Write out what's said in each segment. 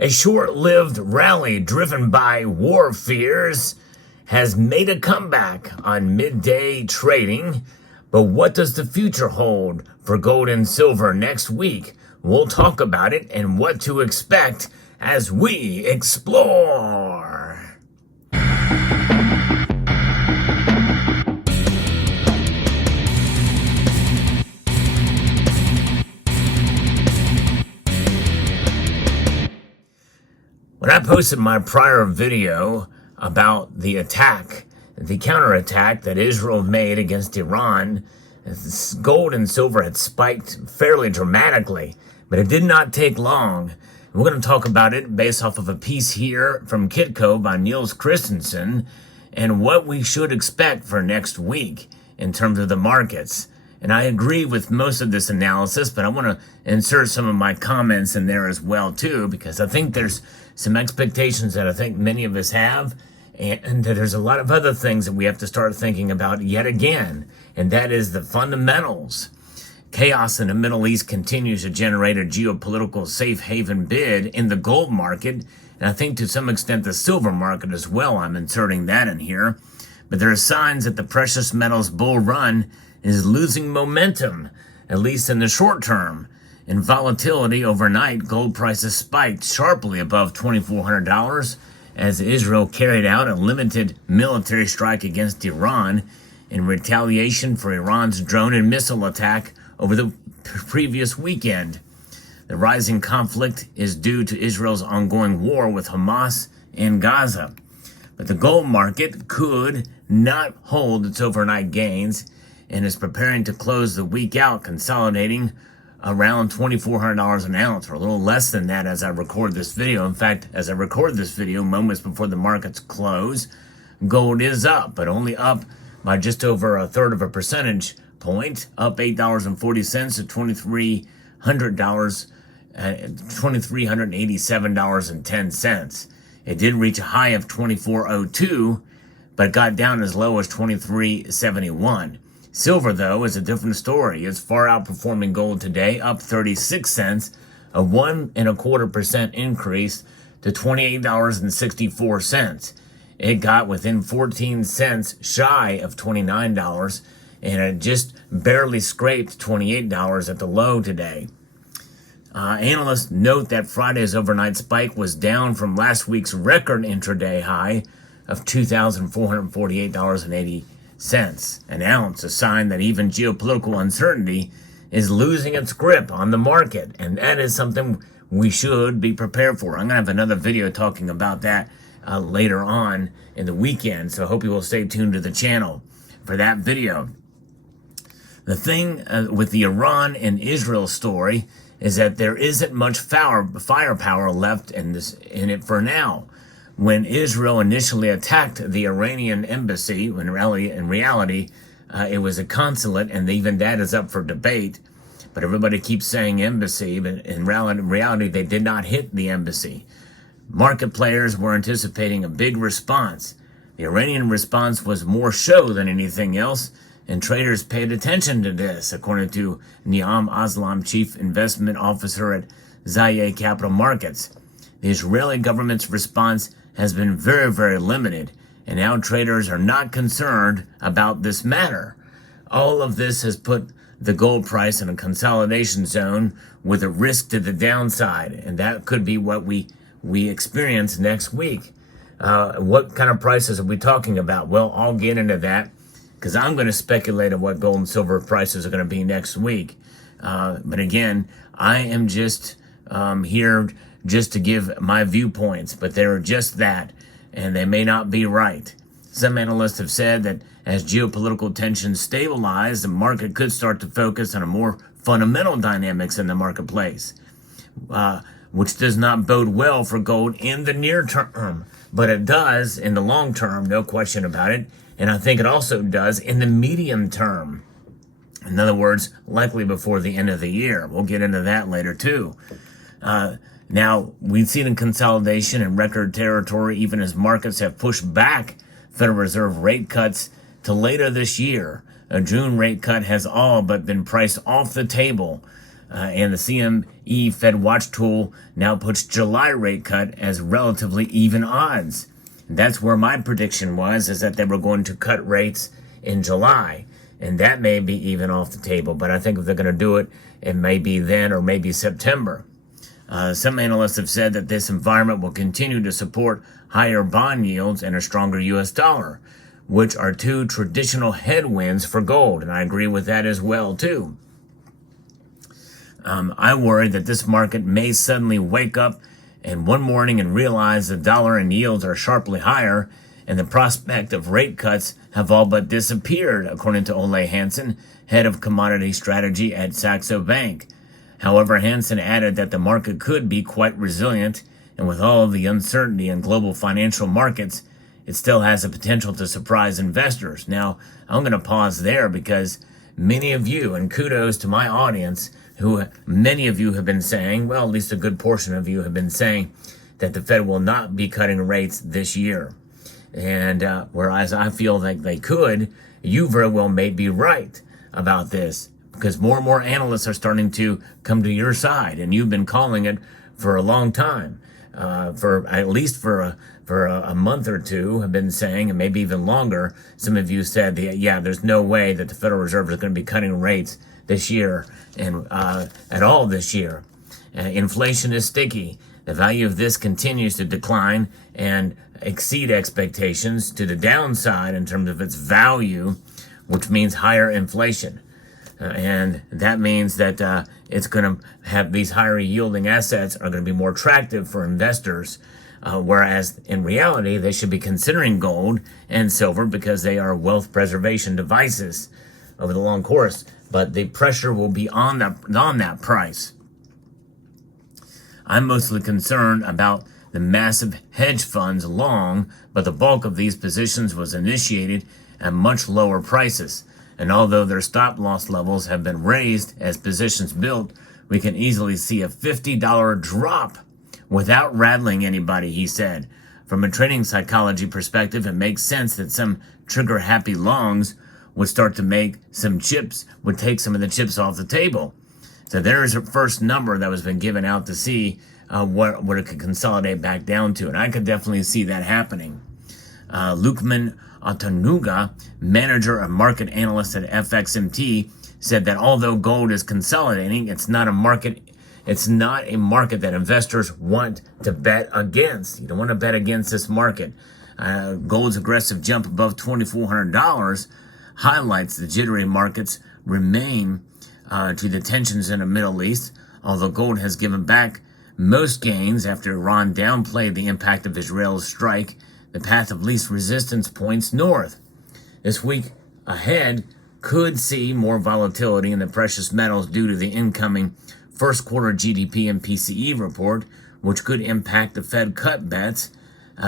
A short-lived rally driven by war fears has made a comeback on midday trading. But what does the future hold for gold and silver next week? We'll talk about it and what to expect as we explore. When I posted my prior video about the counterattack that Israel made against Iran, gold and silver had spiked fairly dramatically, but it did not take long. We're going to talk about it based off of a piece here from Kitco by Niels Christensen and what we should expect for next week in terms of the markets. And I agree with most of this analysis, but I want to insert some of my comments in there as well, too, because I think there's some expectations that I think many of us have, and that there's a lot of other things that we have to start thinking about yet again, and that is the fundamentals. Chaos in the Middle East continues to generate a geopolitical safe haven bid in the gold market, and I think to some extent the silver market as well. I'm inserting that in here. But there are signs that the precious metals bull run is losing momentum, at least in the short term. In volatility overnight, gold prices spiked sharply above $2,400 as Israel carried out a limited military strike against Iran in retaliation for Iran's drone and missile attack over the previous weekend. The rising conflict is due to Israel's ongoing war with Hamas in Gaza. But the gold market could not hold its overnight gains and is preparing to close the week out, consolidating around $2,400 an ounce, or a little less than that as I record this video. In fact, as I record this video, moments before the markets close, gold is up, but only up by just over a third of a percentage point, up $8.40 to $2,387.10. It did reach a high of $24.02, but got down as low as $23.71. Silver, though, is a different story. It's far outperforming gold today, up 36 cents, a 1.25% increase to $28.64. It got within 14 cents shy of $29, and it just barely scraped $28 at the low today. Analysts note that Friday's overnight spike was down from last week's record intraday high of $2,448.80 an ounce, a sign that even geopolitical uncertainty is losing its grip on the market, and that is something we should be prepared for. I'm going to have another video talking about that later on in the weekend, so I hope you will stay tuned to the channel for that video. The thing with the Iran and Israel story is that there isn't much firepower left in it for now. When Israel initially attacked the Iranian embassy, when in reality it was a consulate, and even that is up for debate, but everybody keeps saying embassy, but in reality they did not hit the embassy. Market players were anticipating a big response. The Iranian response was more show than anything else, and traders paid attention to this, according to Niam Aslam, Chief Investment Officer at Zayed Capital Markets. The Israeli government's response has been very, very limited, and now traders are not concerned about this matter. All of this has put the gold price in a consolidation zone with a risk to the downside, and that could be what we experience next week. What kind of prices are we talking about? Well, I'll get into that because I'm going to speculate on what gold and silver prices are going to be next week. But again, I am just here just to give my viewpoints, but they're just that, and they may not be right. Some analysts have said that as geopolitical tensions stabilize, the market could start to focus on a more fundamental dynamics in the marketplace, which does not bode well for gold in the near term, but it does in the long term, no question about it, and I think it also does in the medium term. In other words, likely before the end of the year. We'll get into that later too. Now, we've seen a consolidation in record territory even as markets have pushed back Federal Reserve rate cuts to later this year. A June rate cut has all but been priced off the table. And the CME Fed Watch tool now puts July rate cut as relatively even odds. And that's where my prediction was, is that they were going to cut rates in July. And that may be even off the table. But I think if they're going to do it, it may be then or maybe September. Some analysts have said that this environment will continue to support higher bond yields and a stronger U.S. dollar, which are two traditional headwinds for gold. And I agree with that as well, too. I worry that this market may suddenly wake up and one morning and realize the dollar and yields are sharply higher and the prospect of rate cuts have all but disappeared, according to Ole Hansen, head of commodity strategy at Saxo Bank. However, Hansen added that the market could be quite resilient, and with all of the uncertainty in global financial markets, it still has the potential to surprise investors. Now, I'm going to pause there because many of you, and kudos to my audience, many of you have been saying, well, at least a good portion of you have been saying that the Fed will not be cutting rates this year. And whereas I feel like they could, you very well may be right about this, because more and more analysts are starting to come to your side, and you've been calling it for a long time, for at least for a month or two, have been saying, and maybe even longer. Some of you said, yeah, there's no way that the Federal Reserve is going to be cutting rates this year and at all this year. Inflation is sticky. The value of this continues to decline and exceed expectations to the downside in terms of its value, which means higher inflation. And that means that it's going to have these higher yielding assets are going to be more attractive for investors, whereas in reality, they should be considering gold and silver because they are wealth preservation devices over the long course. But the pressure will be on that price. I'm mostly concerned about the massive hedge funds long, but the bulk of these positions was initiated at much lower prices. And although their stop loss levels have been raised as positions built, we can easily see a $50 drop without rattling anybody, he said. From a trading psychology perspective, it makes sense that some trigger-happy longs would start to make some chips, would take some of the chips off the table. So there's a first number that was been given out to see what it could consolidate back down to. And I could definitely see that happening. Lukman Otanuga, manager of market analyst at FXMT, said that although gold is consolidating, it's not a market that investors want to bet against. You don't want to bet against this market. Gold's aggressive jump above $2,400 highlights the jittery markets remain to the tensions in the Middle East, although gold has given back most gains after Iran downplayed the impact of Israel's strike. The path of least resistance points north. This week ahead could see more volatility in the precious metals due to the incoming first quarter GDP and PCE report, which could impact the Fed cut bets.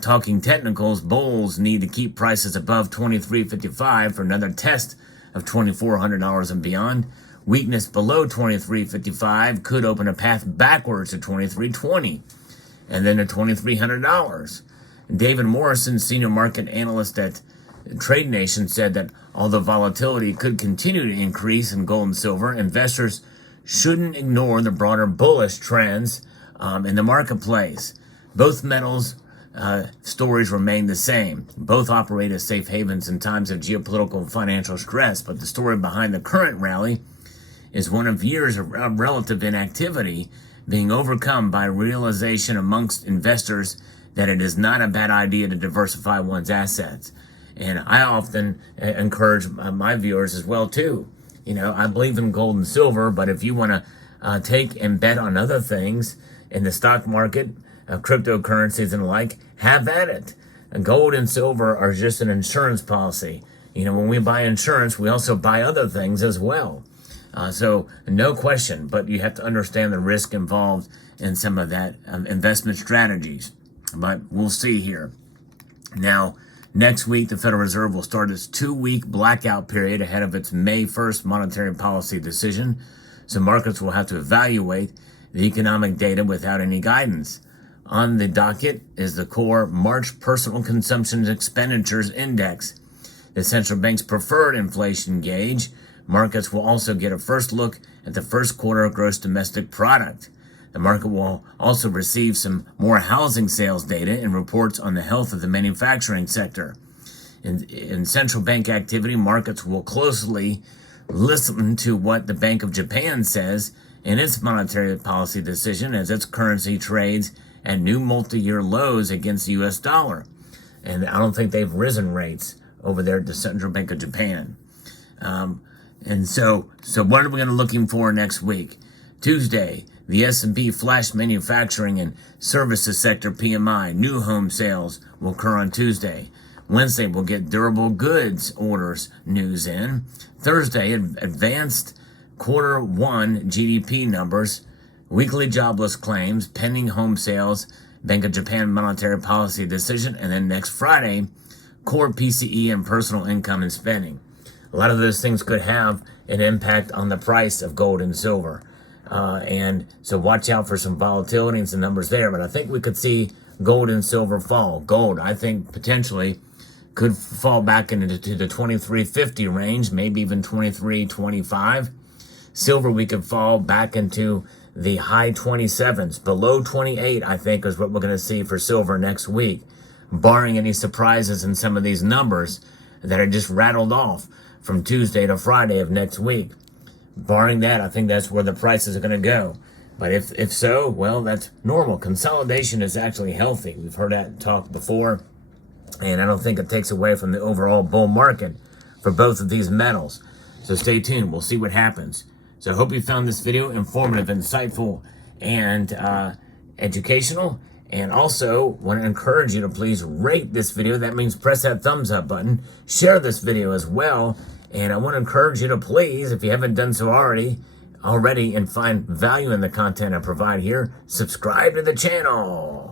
Talking technicals, bulls need to keep prices above $23.55 for another test of $2,400 and beyond. Weakness below $23.55 could open a path backwards to $23.20 and then to $2,300. David Morrison, senior market analyst at Trade Nation, said that although volatility could continue to increase in gold and silver, investors shouldn't ignore the broader bullish trends in the marketplace. Both metals stories remain the same. Both operate as safe havens in times of geopolitical and financial stress, but the story behind the current rally is one of years of relative inactivity being overcome by realization amongst investors that it is not a bad idea to diversify one's assets. And I often encourage my viewers as well, too. You know, I believe in gold and silver, but if you want to take and bet on other things in the stock market, cryptocurrencies and the like, have at it. And gold and silver are just an insurance policy. You know, when we buy insurance, we also buy other things as well. So no question, but you have to understand the risk involved in some of that investment strategies. But we'll see here. Now, next week, the Federal Reserve will start its 2-week blackout period ahead of its May 1st monetary policy decision. So markets will have to evaluate the economic data without any guidance. On the docket is the core March Personal Consumption Expenditures Index, the central bank's preferred inflation gauge, markets will also get a first look at the first quarter gross domestic product. The market will also receive some more housing sales data and reports on the health of the manufacturing sector. In central bank activity, markets will closely listen to what the Bank of Japan says in its monetary policy decision as its currency trades at new multi-year lows against the U.S. dollar. And I don't think they've risen rates over there at the Central Bank of Japan. And so what are we going to looking for next week? Tuesday, the S&P Flash Manufacturing and Services Sector PMI, new home sales, will occur on Tuesday. Wednesday, we'll get durable goods orders news in. Thursday, advanced quarter one GDP numbers, weekly jobless claims, pending home sales, Bank of Japan monetary policy decision, and then next Friday, core PCE and personal income and spending. A lot of those things could have an impact on the price of gold and silver. And so watch out for some volatility and some numbers there. But I think we could see gold and silver fall. Gold, I think, potentially could fall back into the 23.50 range, maybe even 23.25. Silver, we could fall back into the high 27s. Below 28, I think, is what we're going to see for silver next week, barring any surprises in some of these numbers that are just rattled off from Tuesday to Friday of next week. Barring that, I think that's where the prices are going to go. But if so, well, that's normal. Consolidation is actually healthy. We've heard that talk before, and I don't think it takes away from the overall bull market for both of these metals. So stay tuned. We'll see what happens. So I hope you found this video informative, insightful, and educational. And also want to encourage you to please rate this video. That means press that thumbs up button. Share this video as well. And I want to encourage you to please, if you haven't done so already, and find value in the content I provide here, subscribe to the channel.